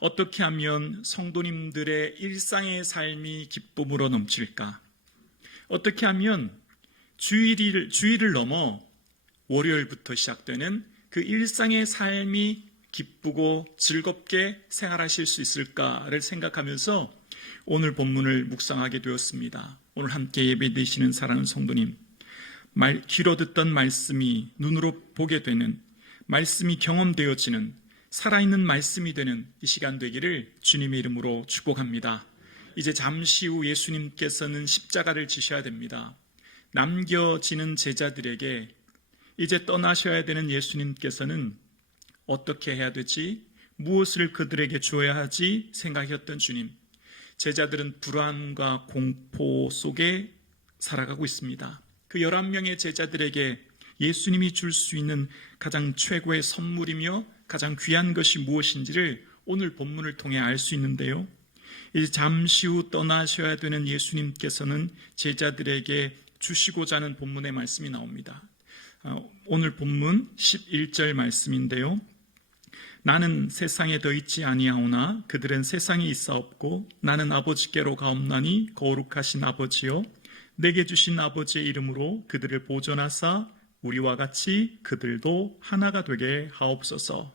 어떻게 하면 성도님들의 일상의 삶이 기쁨으로 넘칠까? 어떻게 하면 주일을 넘어 월요일부터 시작되는 그 일상의 삶이 기쁘고 즐겁게 생활하실 수 있을까를 생각하면서 오늘 본문을 묵상하게 되었습니다. 오늘 함께 예배드리시는 사랑하는 성도님, 귀로 듣던 말씀이 눈으로 보게 되는, 말씀이 경험되어지는 살아있는 말씀이 되는 이 시간 되기를 주님의 이름으로 축복합니다. 이제 잠시 후 예수님께서는 십자가를 지셔야 됩니다. 남겨지는 제자들에게 이제 떠나셔야 되는 예수님께서는 어떻게 해야 되지? 무엇을 그들에게 주어야 하지? 생각했던 주님. 제자들은 불안과 공포 속에 살아가고 있습니다. 그 11명의 제자들에게 예수님이 줄 수 있는 가장 최고의 선물이며 가장 귀한 것이 무엇인지를 오늘 본문을 통해 알 수 있는데요. 이제 잠시 후 떠나셔야 되는 예수님께서는 제자들에게 주시고자 하는 본문의 말씀이 나옵니다. 오늘 본문 11절 말씀인데요. 나는 세상에 더 있지 아니하오나 그들은 세상에 있사옵고 나는 아버지께로 가옵나니 거룩하신 아버지여 내게 주신 아버지의 이름으로 그들을 보존하사 우리와 같이 그들도 하나가 되게 하옵소서.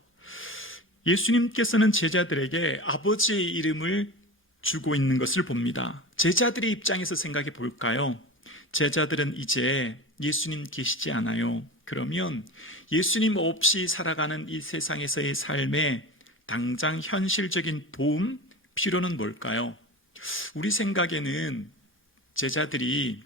예수님께서는 제자들에게 아버지의 이름을 주고 있는 것을 봅니다. 제자들의 입장에서 생각해 볼까요? 제자들은 이제 예수님 계시지 않아요. 그러면 예수님 없이 살아가는 이 세상에서의 삶에 당장 현실적인 도움, 필요는 뭘까요? 우리 생각에는 제자들이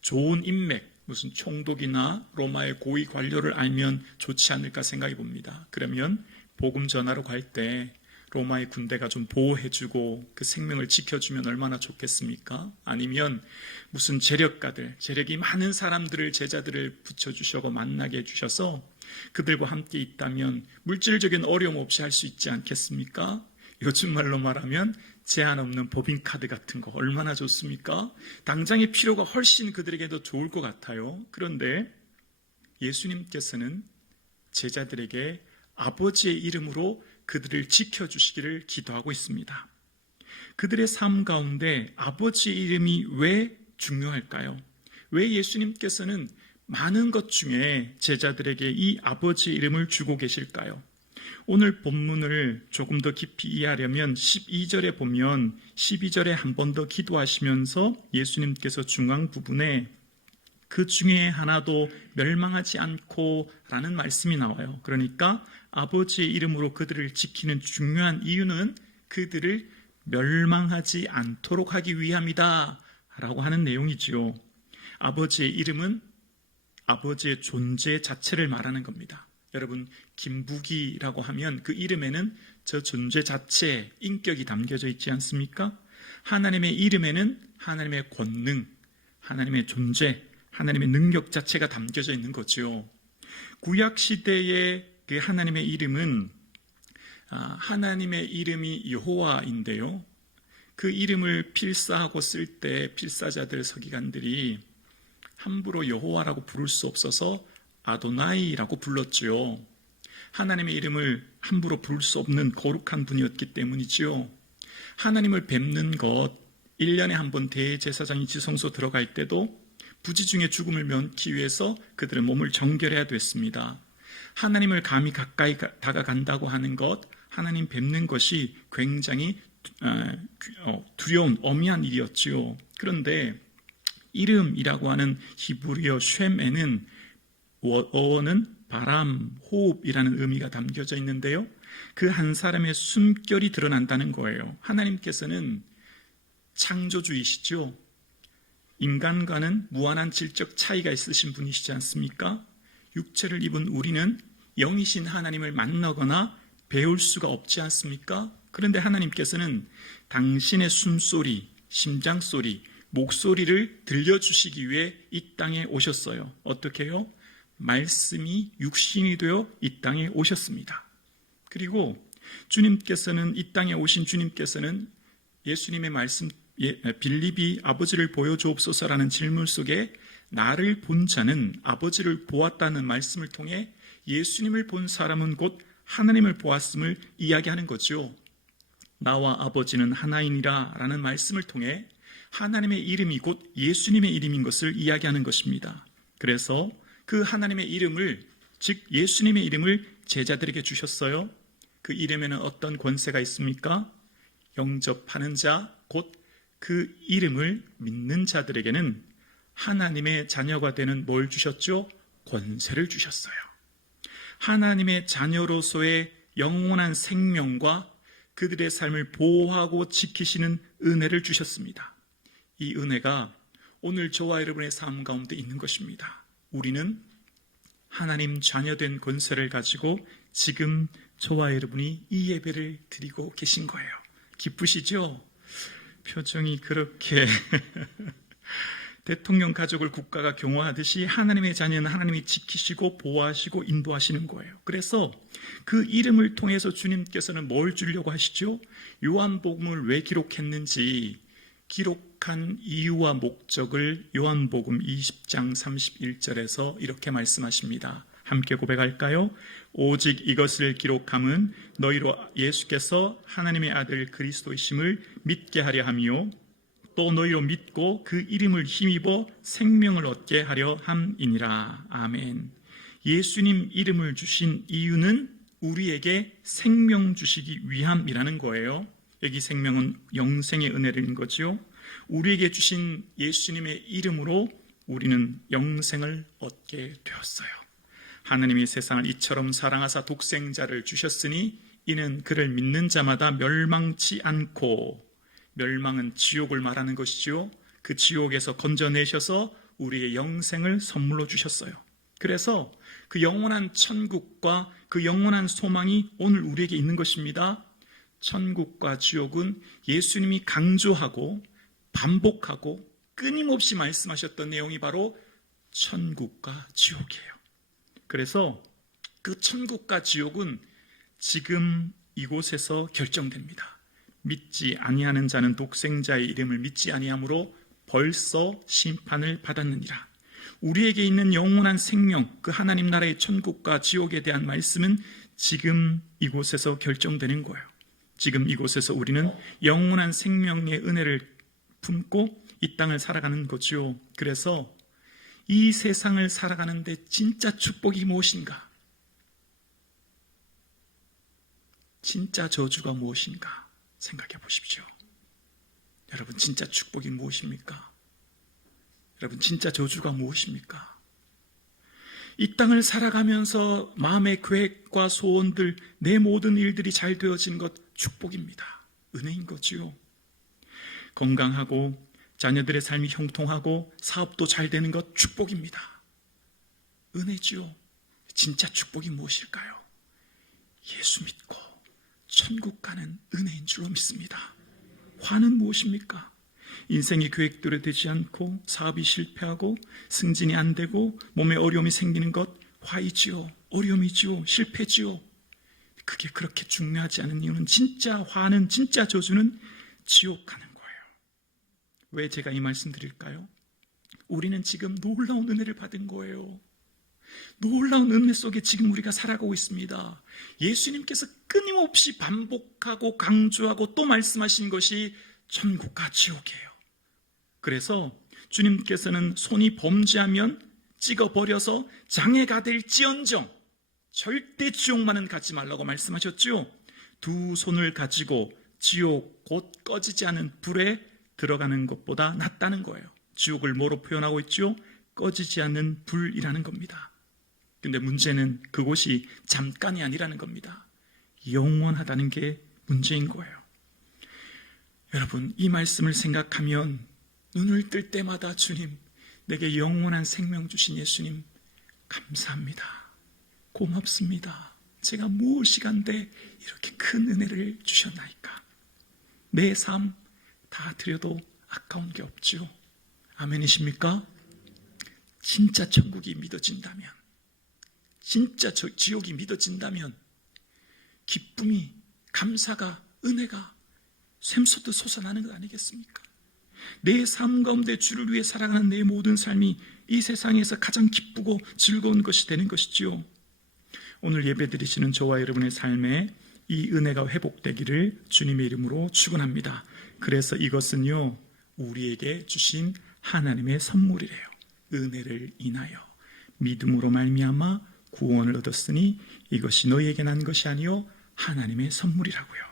좋은 인맥, 무슨 총독이나 로마의 고위 관료를 알면 좋지 않을까 생각해 봅니다. 그러면 복음 전하러 갈 때 로마의 군대가 좀 보호해주고 그 생명을 지켜주면 얼마나 좋겠습니까? 아니면 무슨 재력이 많은 사람들을, 제자들을 붙여주셔서 만나게 해주셔서 그들과 함께 있다면 물질적인 어려움 없이 할 수 있지 않겠습니까? 요즘 말로 말하면 제한 없는 법인카드 같은 거 얼마나 좋습니까? 당장의 필요가 훨씬 그들에게 더 좋을 것 같아요. 그런데 예수님께서는 제자들에게 아버지의 이름으로 그들을 지켜주시기를 기도하고 있습니다. 그들의 삶 가운데 아버지의 이름이 왜 중요할까요? 왜 예수님께서는 많은 것 중에 제자들에게 이 아버지의 이름을 주고 계실까요? 오늘 본문을 조금 더 깊이 이해하려면 12절에 보면 12절에 한 번 더 기도하시면서 예수님께서 중앙 부분에 그 중에 하나도 멸망하지 않고 라는 말씀이 나와요. 그러니까 아버지의 이름으로 그들을 지키는 중요한 이유는 그들을 멸망하지 않도록 하기 위함이다 라고 하는 내용이지요. 아버지의 이름은 아버지의 존재 자체를 말하는 겁니다. 여러분, 김부기라고 하면 그 이름에는 저 존재 자체의 인격이 담겨져 있지 않습니까? 하나님의 이름에는 하나님의 권능, 하나님의 존재, 하나님의 능력 자체가 담겨져 있는 거죠. 구약시대의 그 하나님의 이름은 하나님의 이름이 여호와인데요. 그 이름을 필사하고 쓸 때 필사자들, 서기관들이 함부로 여호와라고 부를 수 없어서 아도나이라고 불렀죠. 하나님의 이름을 함부로 부를 수 없는 거룩한 분이었기 때문이지요. 하나님을 뵙는 것, 1년에 한 번 대제사장이 지성소 들어갈 때도 부지 중에 죽음을 면기 위해서 그들의 몸을 정결해야 됐습니다. 하나님을 감히 가까이 다가간다고 하는 것, 하나님 뵙는 것이 굉장히 두려운 엄미한 일이었지요. 그런데 이름이라고 하는 히브리어 쉔에는 어원은 바람, 호흡이라는 의미가 담겨져 있는데요. 그 한 사람의 숨결이 드러난다는 거예요. 하나님께서는 창조주이시죠. 인간과는 무한한 질적 차이가 있으신 분이시지 않습니까? 육체를 입은 우리는 영이신 하나님을 만나거나 배울 수가 없지 않습니까? 그런데 하나님께서는 당신의 숨소리, 심장소리, 목소리를 들려주시기 위해 이 땅에 오셨어요. 어떻게 해요? 말씀이 육신이 되어 이 땅에 오셨습니다. 그리고 주님께서는, 이 땅에 오신 주님께서는 예수님의 말씀, 빌립이 아버지를 보여주옵소서라는 질문 속에 나를 본 자는 아버지를 보았다는 말씀을 통해 예수님을 본 사람은 곧 하나님을 보았음을 이야기하는 거죠. 나와 아버지는 하나이니라 라는 말씀을 통해 하나님의 이름이 곧 예수님의 이름인 것을 이야기하는 것입니다. 그래서 그 하나님의 이름을, 즉 예수님의 이름을 제자들에게 주셨어요. 그 이름에는 어떤 권세가 있습니까? 영접하는 자, 곧 그 이름을 믿는 자들에게는 하나님의 자녀가 되는 뭘 주셨죠? 권세를 주셨어요. 하나님의 자녀로서의 영원한 생명과 그들의 삶을 보호하고 지키시는 은혜를 주셨습니다. 이 은혜가 오늘 저와 여러분의 삶 가운데 있는 것입니다. 우리는 하나님 자녀된 권세를 가지고 지금 저와 여러분이 이 예배를 드리고 계신 거예요. 기쁘시죠? 표정이 그렇게 대통령 가족을 국가가 경호하듯이 하나님의 자녀는 하나님이 지키시고 보호하시고 인도하시는 거예요. 그래서 그 이름을 통해서 주님께서는 뭘 주려고 하시죠? 요한복음을 왜 기록했는지 기록한 이유와 목적을 요한복음 20장 31절에서 이렇게 말씀하십니다. 함께 고백할까요? 오직 이것을 기록함은 너희로 예수께서 하나님의 아들 그리스도이심을 믿게 하려 함이요 또 너희로 믿고 그 이름을 힘입어 생명을 얻게 하려 함이니라. 아멘. 예수님 이름을 주신 이유는 우리에게 생명 주시기 위함이라는 거예요. 여기 생명은 영생의 은혜인 거죠. 우리에게 주신 예수님의 이름으로 우리는 영생을 얻게 되었어요. 하나님이 세상을 이처럼 사랑하사 독생자를 주셨으니 이는 그를 믿는 자마다 멸망치 않고, 멸망은 지옥을 말하는 것이죠. 그 지옥에서 건져내셔서 우리의 영생을 선물로 주셨어요. 그래서 그 영원한 천국과 그 영원한 소망이 오늘 우리에게 있는 것입니다. 천국과 지옥은 예수님이 강조하고 반복하고 끊임없이 말씀하셨던 내용이 바로 천국과 지옥이에요. 그래서 그 천국과 지옥은 지금 이곳에서 결정됩니다. 믿지 아니하는 자는 독생자의 이름을 믿지 아니하므로 벌써 심판을 받았느니라. 우리에게 있는 영원한 생명, 그 하나님 나라의 천국과 지옥에 대한 말씀은 지금 이곳에서 결정되는 거예요. 지금 이곳에서 우리는 영원한 생명의 은혜를 품고 이 땅을 살아가는 거죠. 그래서 이 세상을 살아가는데 진짜 축복이 무엇인가? 진짜 저주가 무엇인가? 생각해 보십시오. 여러분, 진짜 축복이 무엇입니까? 여러분, 진짜 저주가 무엇입니까? 이 땅을 살아가면서 마음의 계획과 소원들, 내 모든 일들이 잘 되어진 것 축복입니다. 은혜인 거지요. 건강하고 자녀들의 삶이 형통하고 사업도 잘 되는 것 축복입니다. 은혜지요. 진짜 축복이 무엇일까요? 예수 믿고 천국 가는 은혜인 줄로 믿습니다. 화는 무엇입니까? 인생의 계획대로 되지 않고 사업이 실패하고 승진이 안 되고 몸에 어려움이 생기는 것 화이지요. 어려움이지요. 실패지요. 그게 그렇게 중요하지 않은 이유는 진짜 화는, 진짜 저주는 지옥 가는 거예요. 왜 제가 이 말씀 드릴까요? 우리는 지금 놀라운 은혜를 받은 거예요. 놀라운 은혜 속에 지금 우리가 살아가고 있습니다. 예수님께서 끊임없이 반복하고 강조하고 또 말씀하신 것이 천국과 지옥이에요. 그래서 주님께서는 손이 범죄하면 찍어버려서 장애가 될지언정 절대 지옥만은 가지 말라고 말씀하셨죠. 두 손을 가지고 지옥 곧 꺼지지 않은 불에 들어가는 것보다 낫다는 거예요. 지옥을 뭐로 표현하고 있죠? 꺼지지 않는 불이라는 겁니다. 근데 문제는 그곳이 잠깐이 아니라는 겁니다. 영원하다는 게 문제인 거예요. 여러분, 이 말씀을 생각하면 눈을 뜰 때마다 주님, 내게 영원한 생명 주신 예수님 감사합니다. 고맙습니다. 제가 무엇이 간데 이렇게 큰 은혜를 주셨나이까. 내 삶 다 드려도 아까운 게 없죠. 아멘이십니까? 진짜 천국이 믿어진다면, 진짜 지옥이 믿어진다면 기쁨이, 감사가, 은혜가 샘솟듯 솟아나는 것 아니겠습니까? 내 삶 가운데 주를 위해 살아가는 내 모든 삶이 이 세상에서 가장 기쁘고 즐거운 것이 되는 것이지요. 오늘 예배드리시는 저와 여러분의 삶에 이 은혜가 회복되기를 주님의 이름으로 축원합니다. 그래서 이것은요, 우리에게 주신 하나님의 선물이래요. 은혜를 인하여 믿음으로 말미암아 구원을 얻었으니 이것이 너희에게 난 것이 아니요 하나님의 선물이라고요.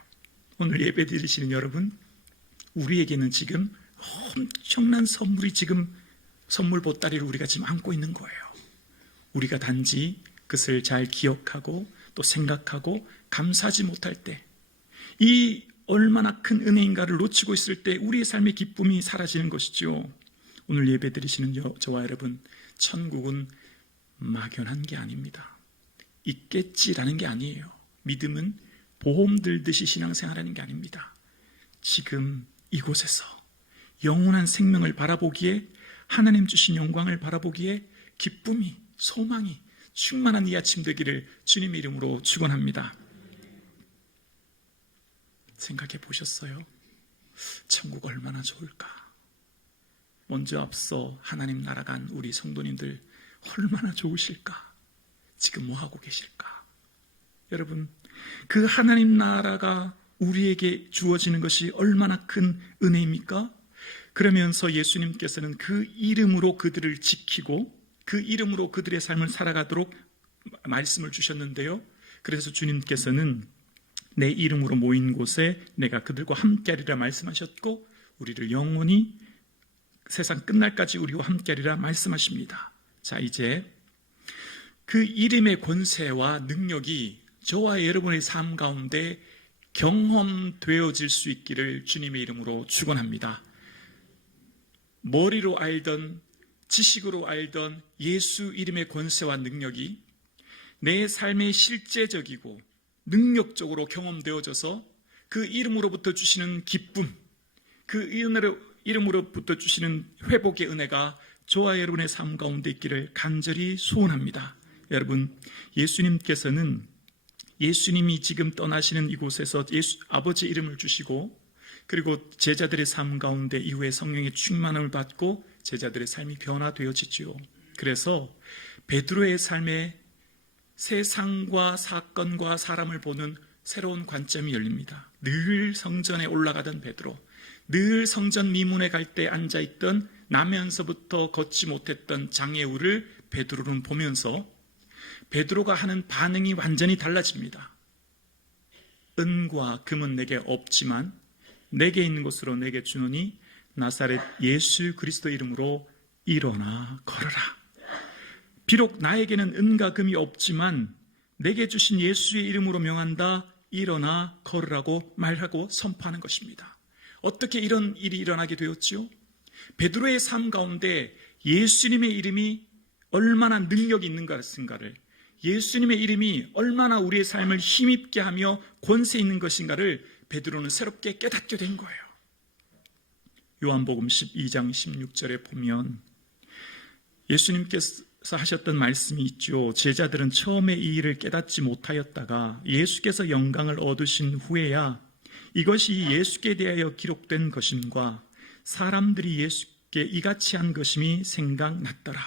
오늘 예배 드리시는 여러분, 우리에게는 지금 엄청난 선물이 지금 선물 보따리를 우리가 지금 안고 있는 거예요. 우리가 단지 그것을 잘 기억하고 또 생각하고 감사하지 못할 때, 이 얼마나 큰 은혜인가를 놓치고 있을 때 우리의 삶의 기쁨이 사라지는 것이죠. 오늘 예배 드리시는 저와 여러분, 천국은 막연한 게 아닙니다. 있겠지라는 게 아니에요. 믿음은 보험 들듯이 신앙생활하는 게 아닙니다. 지금 이곳에서 영원한 생명을 바라보기에, 하나님 주신 영광을 바라보기에 기쁨이, 소망이 충만한 이 아침 되기를 주님의 이름으로 축원합니다. 생각해 보셨어요? 천국 얼마나 좋을까? 먼저 앞서 하나님 나라 간 우리 성도님들 얼마나 좋으실까? 지금 뭐 하고 계실까? 여러분, 그 하나님 나라가 우리에게 주어지는 것이 얼마나 큰 은혜입니까? 그러면서 예수님께서는 그 이름으로 그들을 지키고 그 이름으로 그들의 삶을 살아가도록 말씀을 주셨는데요. 그래서 주님께서는 내 이름으로 모인 곳에 내가 그들과 함께하리라 말씀하셨고, 우리를 영원히 세상 끝날까지 우리와 함께하리라 말씀하십니다. 자, 이제 그 이름의 권세와 능력이 저와 여러분의 삶 가운데 경험되어질 수 있기를 주님의 이름으로 축원합니다. 머리로 알던, 지식으로 알던 예수 이름의 권세와 능력이 내 삶의 실제적이고 능력적으로 경험되어져서 그 이름으로부터 주시는 기쁨, 그 이름으로부터 주시는 회복의 은혜가 저와 여러분의 삶 가운데 있기를 간절히 소원합니다. 여러분, 예수님께서는 예수님이 지금 떠나시는 이곳에서 아버지 이름을 주시고, 그리고 제자들의 삶 가운데 이후에 성령의 충만함을 받고 제자들의 삶이 변화되어지죠. 그래서 베드로의 삶에 세상과 사건과 사람을 보는 새로운 관점이 열립니다. 늘 성전에 올라가던 베드로, 늘 성전 미문에 갈 때 앉아있던 나면서부터 걷지 못했던 장애우를 베드로는 보면서 베드로가 하는 반응이 완전히 달라집니다. 은과 금은 내게 없지만 내게 있는 것으로 내게 주노니 나사렛 예수 그리스도 이름으로 일어나 걸어라. 비록 나에게는 은과 금이 없지만 내게 주신 예수의 이름으로 명한다. 일어나 걸으라고 말하고 선포하는 것입니다. 어떻게 이런 일이 일어나게 되었지요? 베드로의 삶 가운데 예수님의 이름이 얼마나 능력이 있는가를, 예수님의 이름이 얼마나 우리의 삶을 힘있게 하며 권세 있는 것인가를 베드로는 새롭게 깨닫게 된 거예요. 요한복음 12장 16절에 보면 예수님께서 하셨던 말씀이 있죠. 제자들은 처음에 이 일을 깨닫지 못하였다가 예수께서 영광을 얻으신 후에야 이것이 예수께 대하여 기록된 것임과 사람들이 예수께 이같이 한 것임이 생각났더라.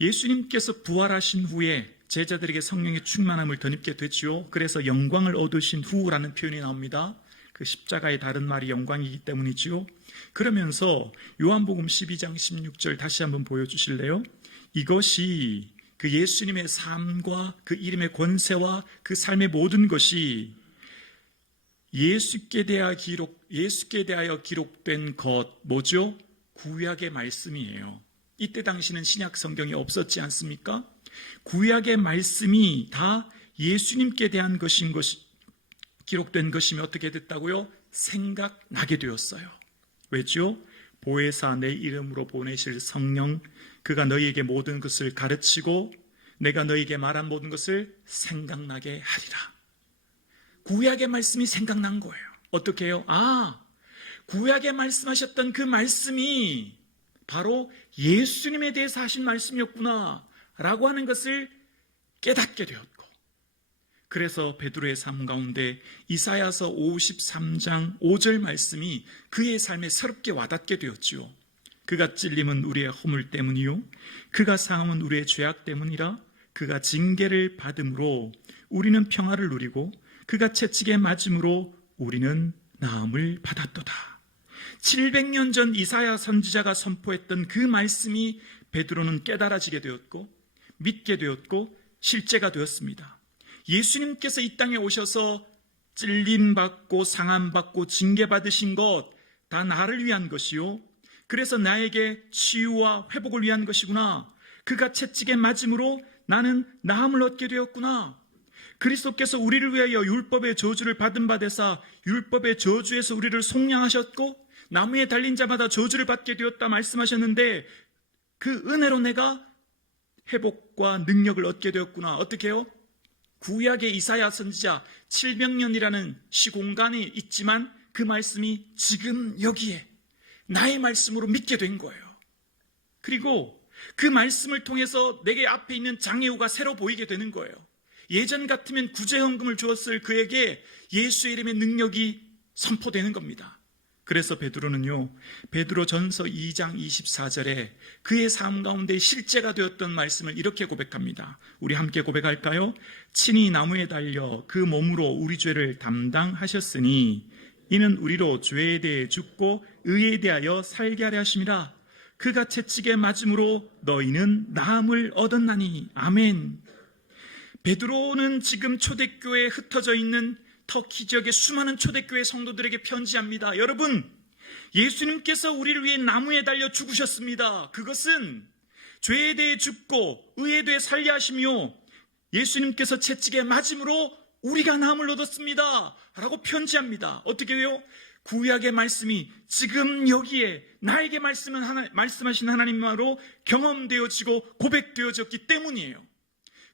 예수님께서 부활하신 후에 제자들에게 성령의 충만함을 덧입게 되지요. 그래서 영광을 얻으신 후라는 표현이 나옵니다. 그 십자가의 다른 말이 영광이기 때문이지요. 그러면서 요한복음 12장 16절 다시 한번 보여주실래요? 이것이 그 예수님의 삶과 그 이름의 권세와 그 삶의 모든 것이 예수께 대하여 기록된 것, 뭐죠? 구약의 말씀이에요. 이때 당시는 신약 성경이 없었지 않습니까? 구약의 말씀이 다 예수님께 대한 것인 것이 기록된 것이면 어떻게 됐다고요? 생각나게 되었어요. 왜죠? 보혜사 내 이름으로 보내실 성령, 그가 너희에게 모든 것을 가르치고 내가 너희에게 말한 모든 것을 생각나게 하리라. 구약의 말씀이 생각난 거예요. 어떻게 해요? 구약에 말씀하셨던 그 말씀이 바로 예수님에 대해서 하신 말씀이었구나 라고 하는 것을 깨닫게 되었고, 그래서 베드로의 삶 가운데 이사야서 53장 5절 말씀이 그의 삶에 새롭게 와닿게 되었지요. 그가 찔림은 우리의 허물 때문이요 그가 상함은 우리의 죄악 때문이라. 그가 징계를 받음으로 우리는 평화를 누리고 그가 채찍에 맞음으로 우리는 나음을 받았도다. 700년 전 이사야 선지자가 선포했던 그 말씀이 베드로는 깨달아지게 되었고 믿게 되었고 실제가 되었습니다. 예수님께서 이 땅에 오셔서 찔림받고 상함받고 징계받으신 것 다 나를 위한 것이요, 그래서 나에게 치유와 회복을 위한 것이구나. 그가 채찍에 맞음으로 나는 나음을 얻게 되었구나. 그리스도께서 우리를 위하여 율법의 저주를 받은 바 되사 율법의 저주에서 우리를 속량하셨고 나무에 달린 자마다 저주를 받게 되었다 말씀하셨는데, 그 은혜로 내가 회복과 능력을 얻게 되었구나. 어떻게 해요? 구약의 이사야 선지자 700년이라는 시공간이 있지만 그 말씀이 지금 여기에 나의 말씀으로 믿게 된 거예요. 그리고 그 말씀을 통해서 내게 앞에 있는 장애우가 새로 보이게 되는 거예요. 예전 같으면 구제헌금을 주었을 그에게 예수의 이름의 능력이 선포되는 겁니다. 그래서 베드로는요, 베드로전서 2장 24절에 그의 삶 가운데 실제가 되었던 말씀을 이렇게 고백합니다. 우리 함께 고백할까요? 친히 나무에 달려 그 몸으로 우리 죄를 담당하셨으니 이는 우리로 죄에 대해 죽고 의에 대하여 살게 하려 하심이라. 그가 채찍에 맞음으로 너희는 나음을 얻었나니. 아멘. 베드로는 지금 초대교회에 흩어져 있는 터키 지역의 수많은 초대교회 성도들에게 편지합니다. 여러분, 예수님께서 우리를 위해 나무에 달려 죽으셨습니다. 그것은 죄에 대해 죽고 의에 대해 살게 하시며 예수님께서 채찍에 맞음으로 우리가 나음을 얻었습니다 라고 편지합니다. 어떻게 해요? 구약의 말씀이 지금 여기에 나에게 말씀하신 하나님으로 경험되어지고 고백되어졌기 때문이에요.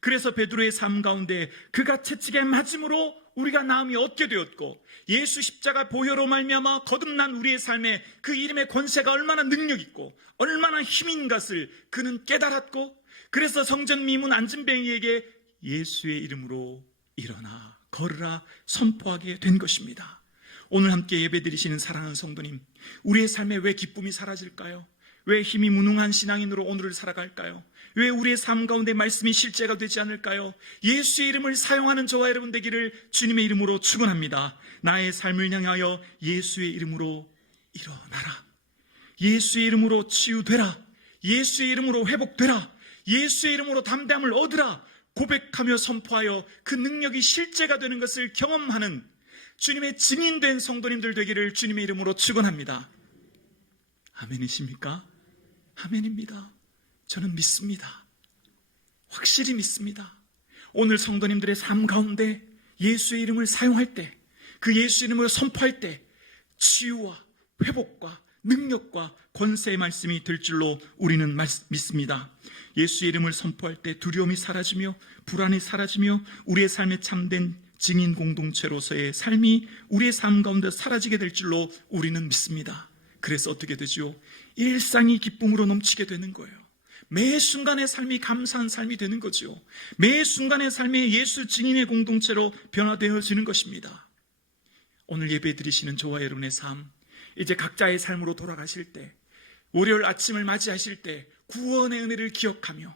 그래서 베드로의 삶 가운데 그가 채찍에 맞음으로 우리가 나음이 얻게 되었고, 예수 십자가 보혈로 말미암아 거듭난 우리의 삶에 그 이름의 권세가 얼마나 능력 있고 얼마나 힘인 것을 그는 깨달았고, 그래서 성전 미문 안진뱅이에게 예수의 이름으로 일어나 걸으라 선포하게 된 것입니다. 오늘 함께 예배드리시는 사랑하는 성도님, 우리의 삶에 왜 기쁨이 사라질까요? 왜 힘이 무능한 신앙인으로 오늘을 살아갈까요? 왜 우리의 삶 가운데 말씀이 실제가 되지 않을까요? 예수의 이름을 사용하는 저와 여러분 되기를 주님의 이름으로 축원합니다. 나의 삶을 향하여 예수의 이름으로 일어나라. 예수의 이름으로 치유되라. 예수의 이름으로 회복되라. 예수의 이름으로 담대함을 얻으라. 고백하며 선포하여 그 능력이 실제가 되는 것을 경험하는 주님의 증인된 성도님들 되기를 주님의 이름으로 축원합니다. 아멘이십니까? 아멘입니다. 저는 믿습니다. 확실히 믿습니다. 오늘 성도님들의 삶 가운데 예수의 이름을 사용할 때, 그 예수 이름을 선포할 때 치유와 회복과 능력과 권세의 말씀이 될 줄로 우리는 믿습니다. 예수의 이름을 선포할 때 두려움이 사라지며 불안이 사라지며 우리의 삶에 참된 증인 공동체로서의 삶이 우리의 삶 가운데 사라지게 될 줄로 우리는 믿습니다. 그래서 어떻게 되죠? 일상이 기쁨으로 넘치게 되는 거예요. 매 순간의 삶이 감사한 삶이 되는 거죠. 매 순간의 삶이 예수 증인의 공동체로 변화되어지는 것입니다. 오늘 예배 드리시는 저와 여러분의 삶, 이제 각자의 삶으로 돌아가실 때, 월요일 아침을 맞이하실 때 구원의 은혜를 기억하며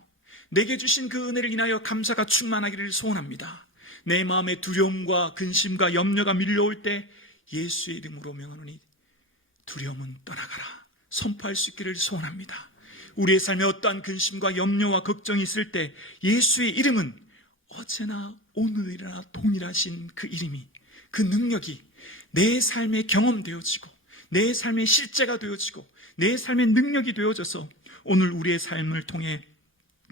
내게 주신 그 은혜를 인하여 감사가 충만하기를 소원합니다. 내 마음에 두려움과 근심과 염려가 밀려올 때 예수의 이름으로 명하노니 두려움은 떠나가라 선포할 수 있기를 소원합니다. 우리의 삶에 어떠한 근심과 염려와 걱정이 있을 때 예수의 이름은 어제나 오늘이나 동일하신 그 이름이, 그 능력이 내 삶에 경험되어지고 내 삶의 실제가 되어지고 내 삶의 능력이 되어져서 오늘 우리의 삶을 통해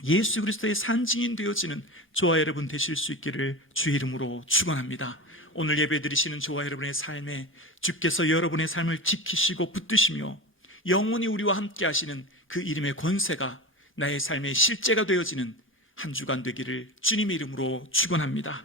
예수 그리스도의 산증인 되어지는 저와 여러분 되실 수 있기를 주의 이름으로 축원합니다. 오늘 예배 드리시는 저와 여러분의 삶에 주께서 여러분의 삶을 지키시고 붙드시며 영원히 우리와 함께 하시는 그 이름의 권세가 나의 삶의 실제가 되어지는 한 주간 되기를 주님의 이름으로 축원합니다.